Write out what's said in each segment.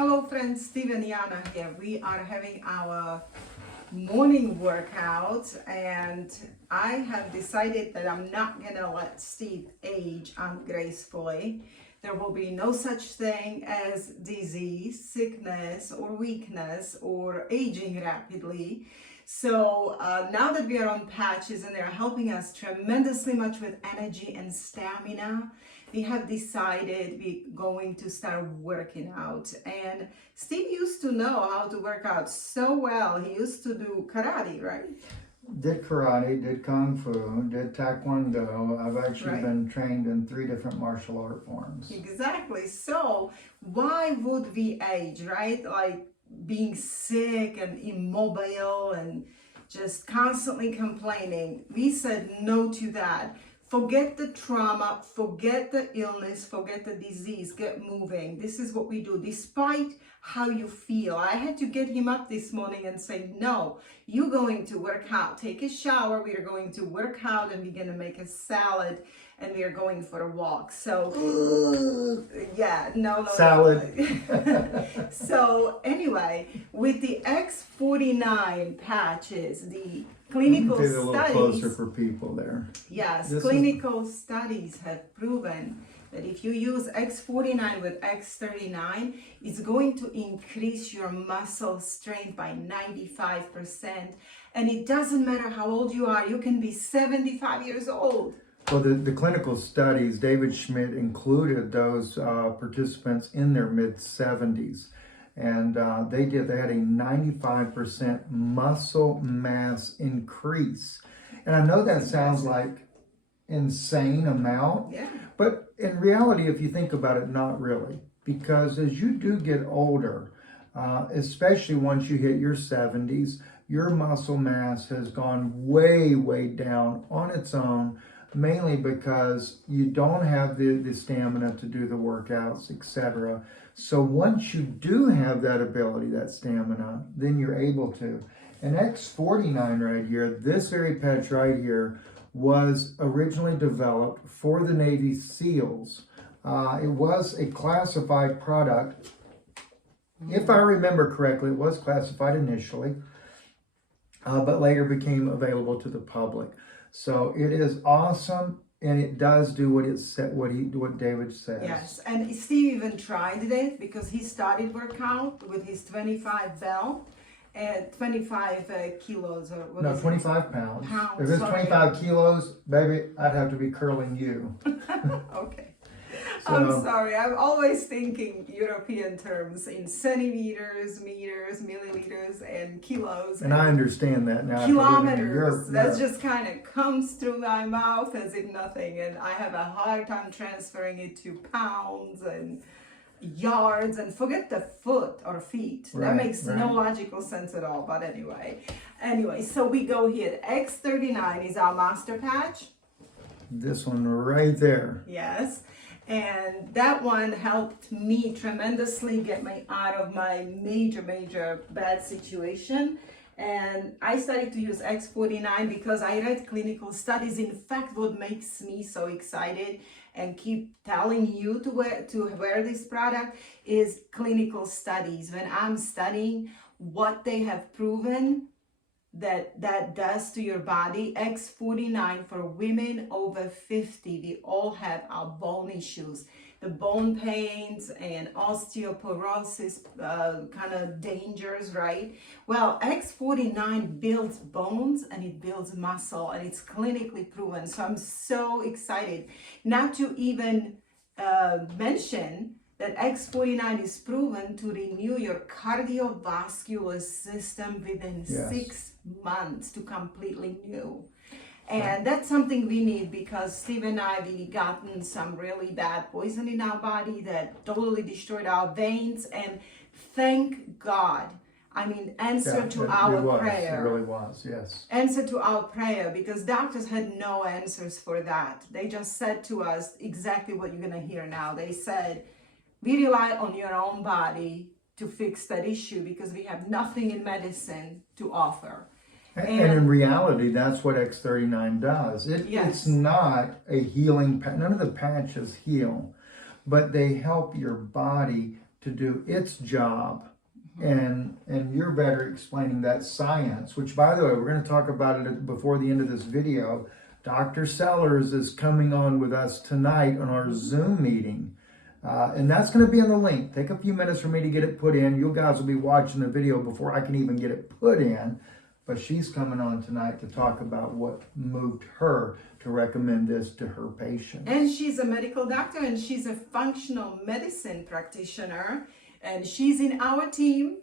Hello friends, Steve and Jana here. We are having our morning workout and I have decided that I'm not gonna let Steve age ungracefully. There will be no such thing as disease, sickness, or weakness, or aging rapidly. So now that we are on patches and they're helping us tremendously much with energy and stamina, we have decided we're going to start working out. And Steve used to know how to work out so well. He used to do karate, right? Did karate, did kung fu, did taekwondo. I've actually been trained in 3 different martial art forms. Exactly. So why would we age, right? Like being sick and immobile and just constantly complaining. We said no to that. Forget the trauma, forget the illness, forget the disease, get moving. This is what we do, despite how you feel. I had to get him up this morning and say, no, you're going to work out. Take a shower, we are going to work out, and we're going to make a salad, and we are going for a walk. So, yeah, no. Salad. So, anyway, with the X49 patches, the clinical studies, a little closer for people there. Yes, clinical studies have proven that if you use X49 with X39, it's going to increase your muscle strength by 95%. And it doesn't matter how old you are, you can be 75 years old. Well, the clinical studies, David Schmidt included those participants in their mid-70s. And they had a 95% muscle mass increase. And I know that sounds like insane amount, but in reality, if you think about it, not really. Because as you do get older, especially once you hit your 70s, your muscle mass has gone way, way down on its own, mainly because you don't have the stamina to do the workouts, etc. So once you do have that ability, that stamina, then you're able to. And X49 right here, this very patch right here, was originally developed for the Navy SEALs. It was a classified product. If I remember correctly, it was classified initially, but later became available to the public. So it is awesome, and it does do what it said, what David says. Yes, and Steve even tried it because he started workout with his 25 belt and 25 kilos or what? No, 25 pounds. If it's 25 kilos, baby, I'd have to be curling you. Okay. So, I'm sorry, I'm always thinking European terms in centimeters, meters, milliliters, and kilos. And I understand that now. Kilometers. That just kind of comes through my mouth as if nothing. And I have a hard time transferring it to pounds and yards, and forget the foot or feet. That makes no logical sense at all. But anyway, so we go here. X39 is our master patch. This one right there. Yes. And that one helped me tremendously get me out of my major bad situation. And I started to use X49 because I read clinical studies. In fact, what makes me so excited and keep telling you to wear this product is clinical studies. When I'm studying what they have proven that does to your body, X49 for women over 50, we all have our bone issues, the bone pains and osteoporosis kind of dangers, right? Well, X49 builds bones and it builds muscle, and it's clinically proven. So I'm so excited. Not to even mention that X49 is proven to renew your cardiovascular system within 6 months to completely new. And that's something we need because Steve and I, we gotten some really bad poison in our body that totally destroyed our veins. And thank God, I mean, answer to our prayer. It really was, yes. Answer to our prayer, because doctors had no answers for that. They just said to us exactly what you're going to hear now. They said, we rely on your own body to fix that issue because we have nothing in medicine to offer. And in reality, that's what X39 does. It's not a healing, none of the patches heal, but they help your body to do its job. And you're better explaining that science, which, by the way, we're going to talk about it before the end of this video. Dr. Sellers is coming on with us tonight on our Zoom meeting. And that's going to be in the link. Take a few minutes for me to get it put in. You guys will be watching the video before I can even get it put in. But she's coming on tonight to talk about what moved her to recommend this to her patients. And she's a medical doctor, and she's a functional medicine practitioner. And she's in our team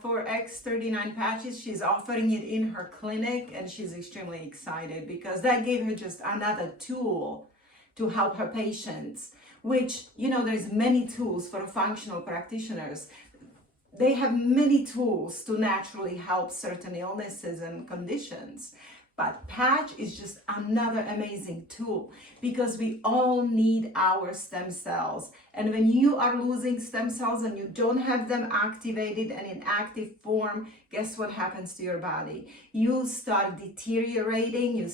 for X39 patches. She's offering it in her clinic, and she's extremely excited because that gave her just another tool to help her patients, which, you know, there's many tools for functional practitioners. They have many tools to naturally help certain illnesses and conditions. But patch is just another amazing tool because we all need our stem cells. And when you are losing stem cells and you don't have them activated and in active form, guess what happens to your body? You start deteriorating,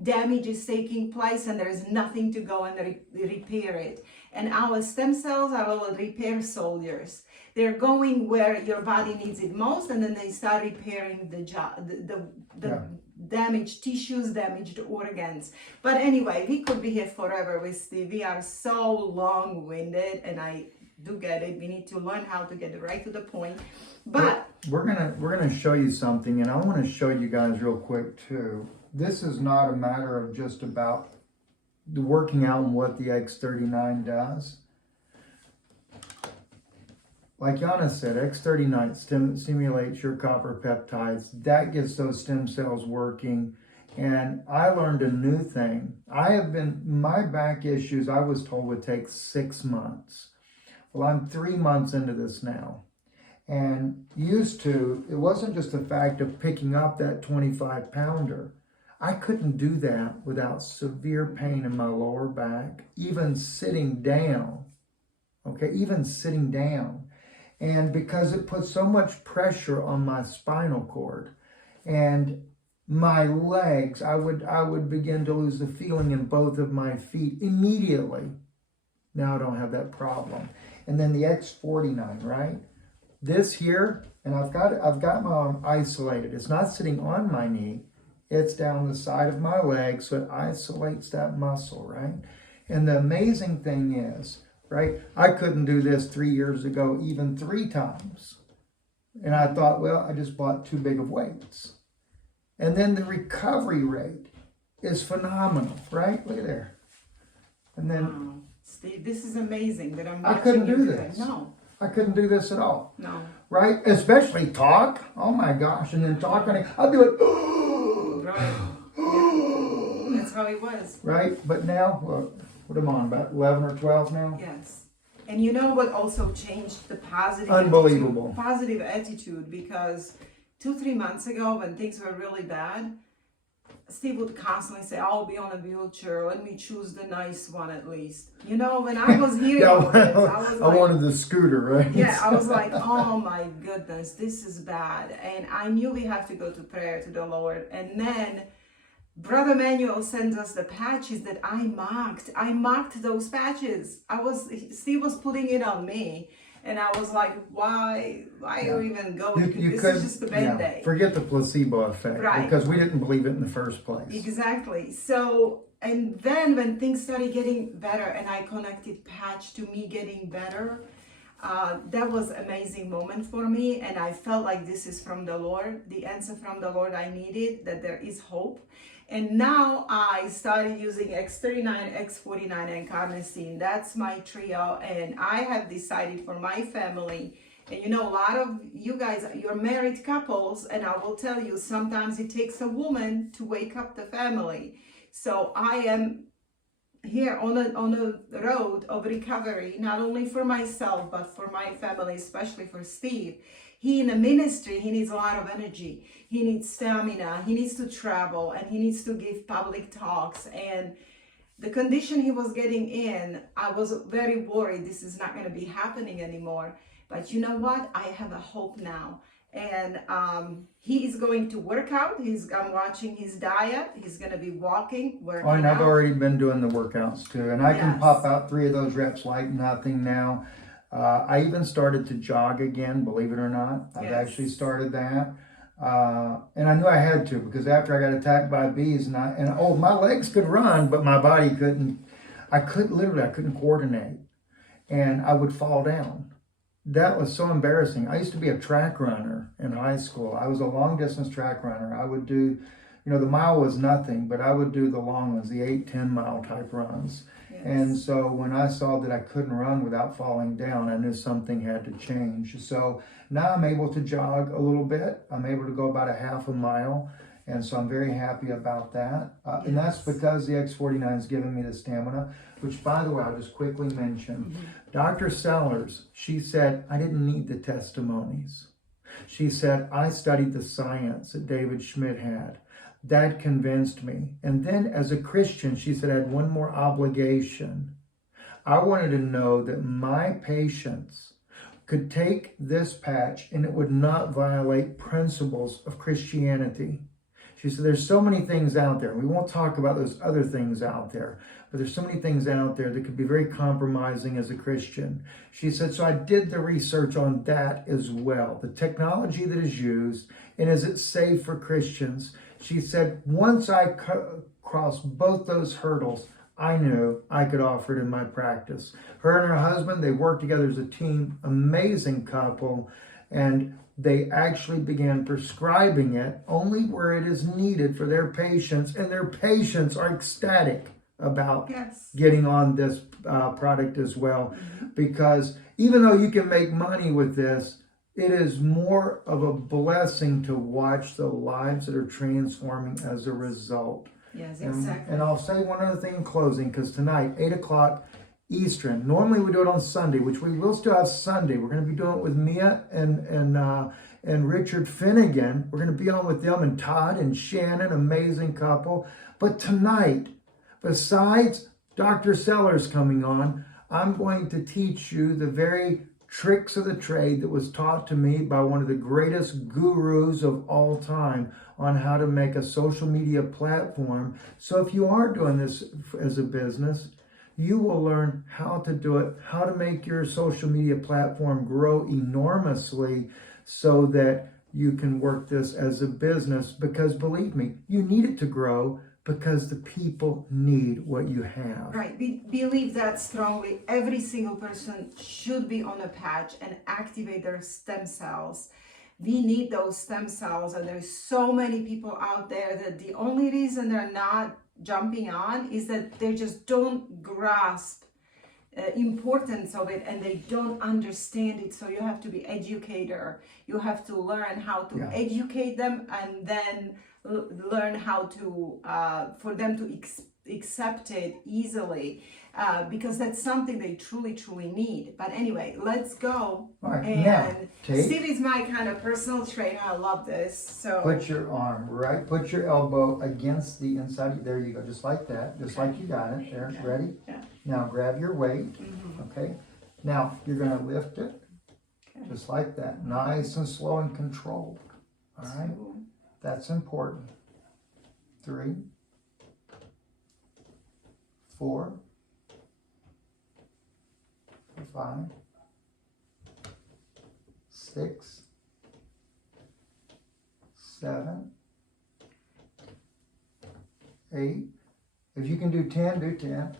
damage is taking place, and there is nothing to go and repair it. And our stem cells are little repair soldiers. They're going where your body needs it most, and then they start repairing the damaged tissues, damaged organs. But anyway, we could be here forever with Steve. We are so long-winded, and I do get it. We need to learn how to get right to the point. But we're gonna show you something, and I want to show you guys real quick too. This is not a matter of just about the working out and what the X39 does. Like Jana said, X39 stimulates your copper peptides. That gets those stem cells working. And I learned a new thing. My back issues, I was told, would take 6 months. Well, I'm 3 months into this now. And it wasn't just the fact of picking up that 25-pounder. I couldn't do that without severe pain in my lower back, even sitting down. Okay, even sitting down. And because it put so much pressure on my spinal cord and my legs, I would begin to lose the feeling in both of my feet immediately. Now I don't have that problem. And then the X49, right? This here, and I've got my arm isolated. It's not sitting on my knee. It's down the side of my leg, so it isolates that muscle, right? And the amazing thing is, right, I couldn't do this 3 years ago, even 3 times. And I thought, well, I just bought too big of weights. And then the recovery rate is phenomenal, right? Look at there. And then... Wow. Steve, this is amazing that I'm I watching couldn't you do do this. that. No. I couldn't do this at all. No. Right? Especially talk. Oh my gosh. And then talking, I'd be like, right. Yeah. That's how it was. Right? But now, what am I on, about 11 or 12 now? Yes. And you know what also changed the positive Unbelievable. Positive attitude, because 2-3 months ago when things were really bad, Steve would constantly say, I'll be on a wheelchair, let me choose the nice one at least. You know, when I was hearing all this, I wanted the scooter, right? Yeah, I was like, oh my goodness, this is bad. And I knew we have to go to prayer to the Lord. And then Brother Manuel sends us the patches that I marked. I marked those patches. Steve was putting it on me. And I was like, why are you even going? This is just a Band-Aid. Forget the placebo effect. Right. Because we didn't believe it in the first place. Exactly. So, and then when things started getting better and I connected patch to me getting better, that was an amazing moment for me. And I felt like this is from the Lord, the answer from the Lord I needed, that there is hope. And now I started using X39, X49, and carnosine. That's my trio. And I have decided for my family, and you know, a lot of you guys, you're married couples, and I will tell you, sometimes it takes a woman to wake up the family. So I am here on a road of recovery, not only for myself, but for my family, especially for Steve. He in the ministry, he needs a lot of energy. He needs stamina. He needs to travel, and he needs to give public talks. And the condition he was getting in, I was very worried this is not going to be happening anymore. But you know what? I have a hope now. And he is going to work out. I'm watching his diet. He's going to be working and I've out. already been doing the workouts too. And I can pop out 3 of those reps like nothing now. I even started to jog again, believe it or not. I've actually started that. And I knew I had to, because after I got attacked by bees my legs could run, but my body couldn't. I couldn't coordinate, and I would fall down. That was so embarrassing. I used to be a track runner in high school. I was a long distance track runner. I would do, the mile was nothing, but I would do the long ones, the 8-10 mile type runs. Yes. And so when I saw that I couldn't run without falling down, I knew something had to change. So now I'm able to jog a little bit. I'm able to go about a half a mile. And so I'm very happy about that. Yes. And that's because the X49 has given me the stamina, which, by the way, I'll just quickly mention. Dr. Sellers, she said, I didn't need the testimonies. She said, I studied the science that David Schmidt had. That convinced me. And then as a Christian, she said, I had one more obligation. I wanted to know that my patients could take this patch and it would not violate principles of Christianity. She said, there's so many things out there. We won't talk about those other things out there, but there's so many things out there that could be very compromising as a Christian. She said, so I did the research on that as well. The technology that is used, and is it safe for Christians? She said, once I crossed both those hurdles, I knew I could offer it in my practice. Her and her husband, they worked together as a team, amazing couple, and they actually began prescribing it only where it is needed for their patients, and their patients are ecstatic about getting on this product as well. Because even though you can make money with this, it is more of a blessing to watch the lives that are transforming as a result. Yes, exactly. And I'll say one other thing in closing, because tonight, 8 o'clock Eastern. Normally we do it on Sunday, which we will still have Sunday. We're going to be doing it with Mia and Richard Finnegan. We're going to be on with them, and Todd and Shannon, amazing couple. But tonight, besides Dr. Sellers coming on, I'm going to teach you the very tricks of the trade that was taught to me by one of the greatest gurus of all time on how to make a social media platform. So if you are doing this as a business, you will learn how to do it, how to make your social media platform grow enormously so that you can work this as a business. Because believe me, you need it to grow because the people need what you have. Right, believe that strongly. Every single person should be on a patch and activate their stem cells. We need those stem cells, and there's so many people out there that the only reason they're not jumping on is that they just don't grasp importance of it, and they don't understand it. So you have to be educator. You have to learn how to educate them, and then learn how to for them to accept it easily, because that's something they truly need. But anyway, let's go. All right, and now, Steve is my kind of personal trainer. I love this. So put your arm right, put your elbow against the inside. There you go, just like that, just like you got it there. Okay. Ready? Yeah. Now grab your weight. Okay, now you're going to lift it just like that, nice and slow and controlled. All right, that's important. 3, 4, 5, 6, 7, 8. If you can do 10, do 10.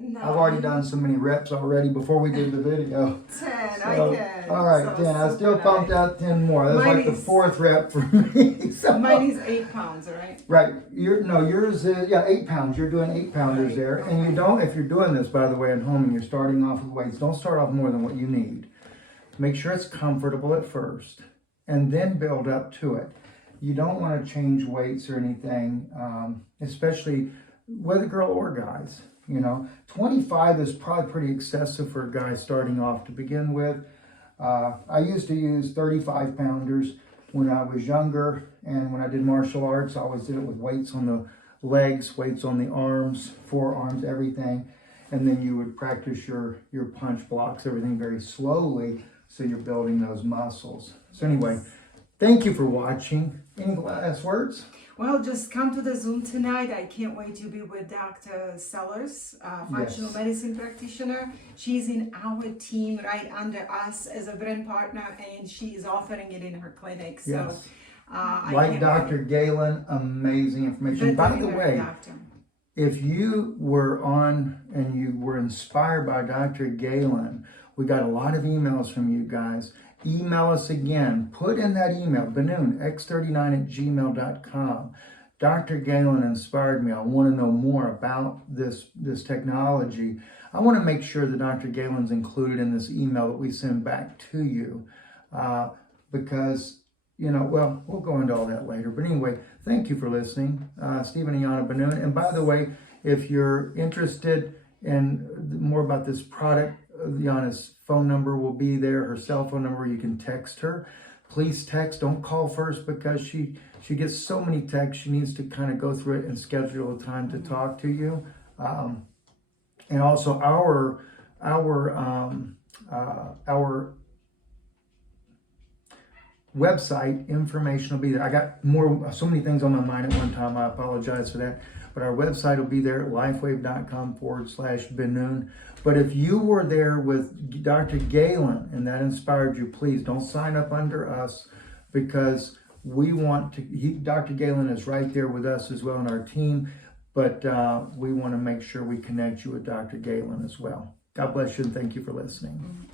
No. I've already done so many reps already before we did the video. 10, I So, can. all right, So 10. I still super pumped nice. out 10 more. That's Mine like the is- 4th rep for me. So, Mine is 8 pounds, all right? right. Yours is 8 pounds. You're doing 8 pounders there. And you don't, if you're doing this, by the way, at home and you're starting off with weights, don't start off more than what you need. Make sure it's comfortable at first and then build up to it. You don't want to change weights or anything, especially whether girl or guys. 25 is probably pretty excessive for a guy starting off to begin with. I used to use 35 pounders when I was younger, and when I did martial arts, I always did it with weights on the legs, weights on the arms, forearms, everything. And then you would practice your punch blocks, everything very slowly, so you're building those muscles. So anyway, Thank you for watching. Any last words? Well, just come to the Zoom tonight. I can't wait to be with Dr. Sellers, functional medicine practitioner. She's in our team right under us as a brand partner, and she is offering it in her clinic. So, Yes. Like Dr. Galen, amazing information. By the way, doctor. if you were on and you were inspired by Dr. Galen, we got a lot of emails from you guys. Email us again. Put in that email, benoonx39@gmail.com. Dr. Galen inspired me. I want to know more about this technology. I want to make sure that Dr. Galen's included in this email that we send back to you because, well, we'll go into all that later. But anyway, thank you for listening. Stephen and Jana Benoon. And by the way, if you're interested in more about this product, Jana's phone number will be there, her cell phone number. You can text her. Please text. Don't call first because she gets so many texts. She needs to kind of go through it and schedule a time to talk to you. And also our website information will be there. I got so many things on my mind at one time. I apologize for that. But our website will be there at lifewave.com/Benoon. But if you were there with Dr. Galen and that inspired you, please don't sign up under us because we want to, Dr. Galen is right there with us as well in our team. But we want to make sure we connect you with Dr. Galen as well. God bless you and thank you for listening.